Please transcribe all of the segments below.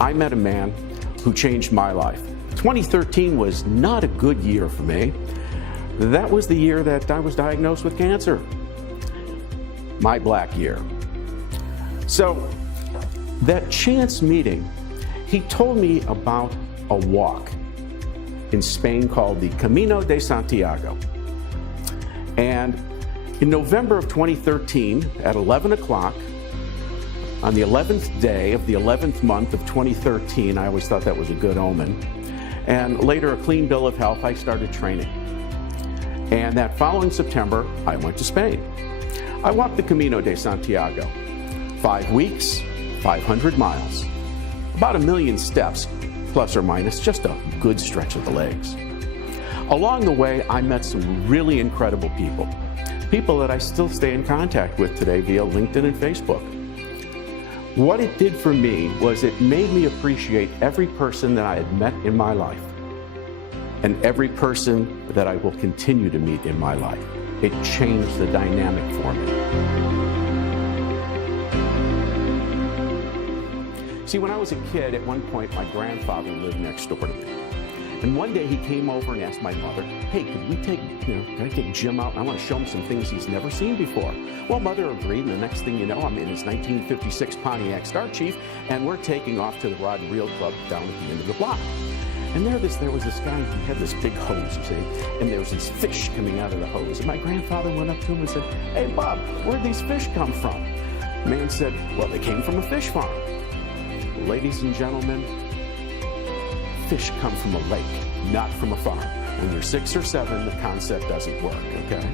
I met a man who changed my life. 2013 was not a good year for me. That was the year that I was diagnosed with cancer. My black year. So that chance meeting, he told me about a walk in Spain called the Camino de Santiago. And in November of 2013, at 11 o'clock, on the 11th day of the 11th month of 2013, I always thought that was a good omen, and later a clean bill of health, I started training. And that following September, I went to Spain. I walked the Camino de Santiago. 5 weeks, 500 miles, about 1 million steps, plus or minus, just a good stretch of the legs. Along the way, I met some really incredible people. People that I still stay in contact with today via LinkedIn and Facebook. What it did for me was it made me appreciate every person that I had met in my life and every person that I will continue to meet in my life. It changed the dynamic for me. See, when I was a kid, at one point, my grandfather lived next door to me. And one day he came over and asked my mother, hey, could I take Jim out? I want to show him some things he's never seen before. Well, Mother agreed, and the next thing you know, I'm in his 1956 Pontiac Star Chief, and we're taking off to the Rod and Reel Club down at the end of the block. And there was this guy, he had this big hose, you see, and there was these fish coming out of the hose. And my grandfather went up to him and said, hey, Bob, where'd these fish come from? The man said, well, they came from a fish farm. Ladies and gentlemen, fish come from a lake, not from a farm. When you're 6 or 7, the concept doesn't work, okay?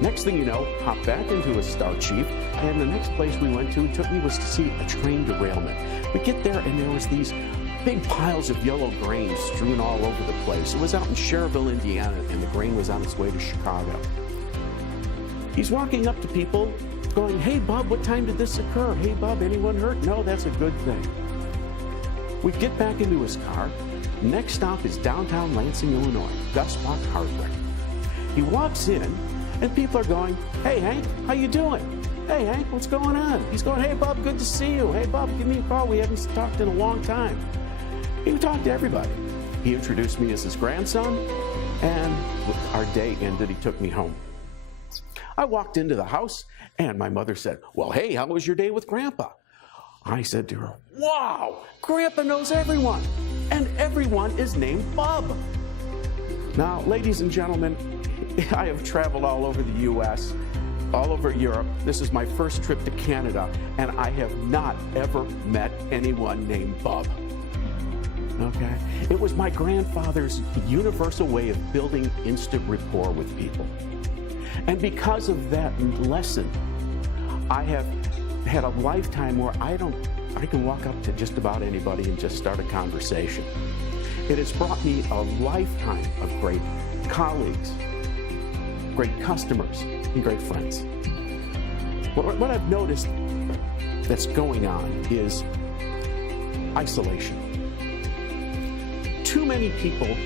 Next thing you know, hop back into a Star Chief, and the next place we went to, took me was to see a train derailment. We get there, and there was these big piles of yellow grain strewn all over the place. It was out in Cherville, Indiana, and the grain was on its way to Chicago. He's walking up to people, going, hey, Bob, what time did this occur? Hey, Bob, anyone hurt? No, that's a good thing. We get back into his car. Next stop is downtown Lansing, Illinois, Gus Walk Hardware. He walks in, and people are going, hey, Hank, how you doing? Hey, Hank, what's going on? He's going, hey, Bob, good to see you. Hey, Bob, give me a call. We haven't talked in a long time. He would talk to everybody. He introduced me as his grandson, and our day ended. He took me home. I walked into the house, and my mother said, well, hey, how was your day with Grandpa? I said to her, wow, Grandpa knows everyone, and everyone is named Bob. Now, ladies and gentlemen, I have traveled all over the U.S., all over Europe. This is my first trip to Canada, and I have not ever met anyone named Bob. Okay? It was my grandfather's universal way of building instant rapport with people. And because of that lesson, I have had a lifetime where I can walk up to just about anybody and just start a conversation. It has brought me a lifetime of great colleagues, great customers, and great friends. What I've noticed that's going on is isolation. Too many people,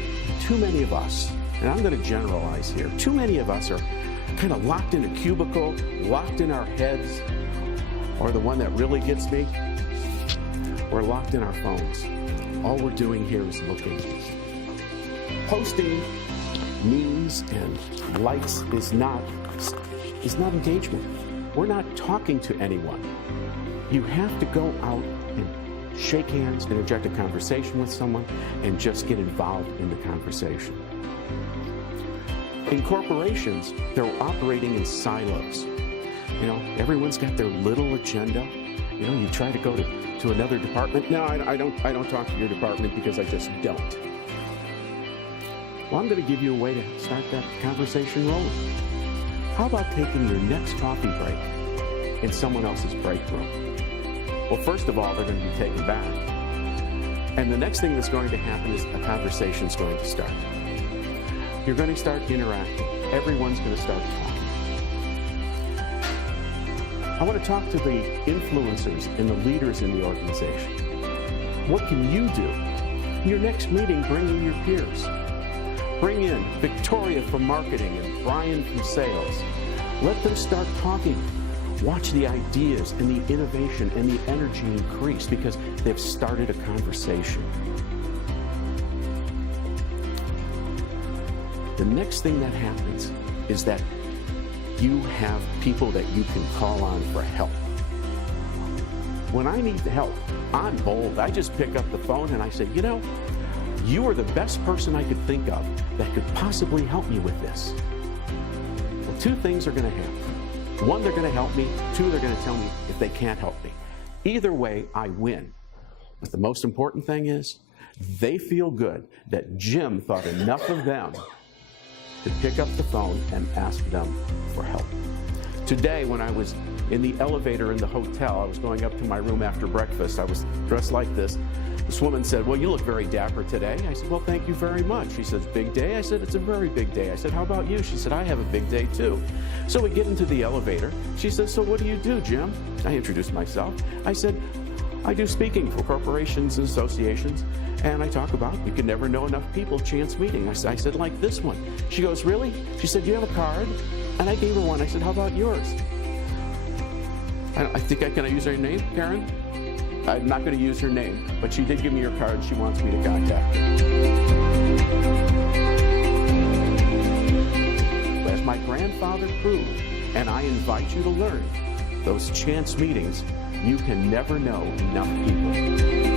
too many of us, and I'm going to generalize here, too many of us are kind of locked in a cubicle, locked in our heads, or the one that really gets me, we're locked in our phones. All we're doing here is looking. Posting memes and likes is not engagement. We're not talking to anyone. You have to go out and shake hands, interject a conversation with someone, and just get involved in the conversation. In corporations, they're operating in silos. You know, everyone's got their little agenda. You know, you try to go to another department. No, I don't talk to your department because I just don't. Well, I'm going to give you a way to start that conversation rolling. How about taking your next coffee break in someone else's break room? Well, first of all, they're going to be taken back. And the next thing that's going to happen is a conversation's going to start. You're going to start interacting. Everyone's going to start talking. I want to talk to the influencers and the leaders in the organization. What can you do? In your next meeting, bring in your peers. Bring in Victoria from marketing and Brian from sales. Let them start talking. Watch the ideas and the innovation and the energy increase because they've started a conversation. The next thing that happens is that you have people that you can call on for help. When I need help, I'm bold. I just pick up the phone and I say, you know, you are the best person I could think of that could possibly help me with this. Well, two things are going to happen. One, they're going to help me. Two, they're going to tell me if they can't help me. Either way, I win. But the most important thing is, they feel good that Jim thought enough of them to pick up the phone and ask them for help. Today, when I was in the elevator in the hotel, I was going up to my room after breakfast. I was dressed like this. This woman said, well, you look very dapper today. I said, well, thank you very much. She says, big day? I said, it's a very big day. I said, how about you? She said, I have a big day too. So we get into the elevator. She says, so what do you do, Jim? I introduced myself. I said, I do speaking for corporations and associations, and I talk about you can never know enough people, chance meeting. I said, like this one. She goes, really? She said, do you have a card? And I gave her one. I said, how about yours? I think can I use her name, Karen? I'm not going to use her name, but she did give me her card. She wants me to contact her. As my grandfather proved, and I invite you to learn, those chance meetings, you can never know enough people.